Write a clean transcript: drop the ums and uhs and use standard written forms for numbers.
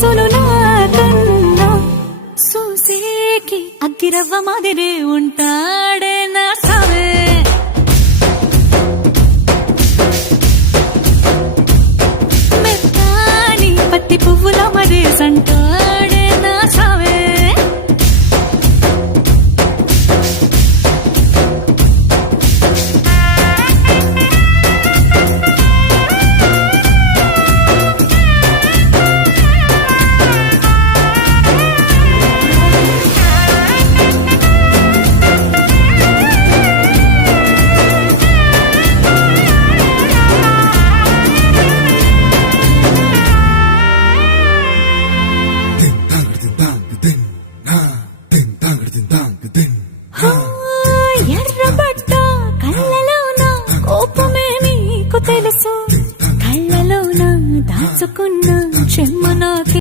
సొగసులు నాకన్నా చూసేకి అగ్గిరవ్వ మాదిరే ఉంటాడే నా సావే. మెత్తాని పత్తి పువ్వుల మరే సంటో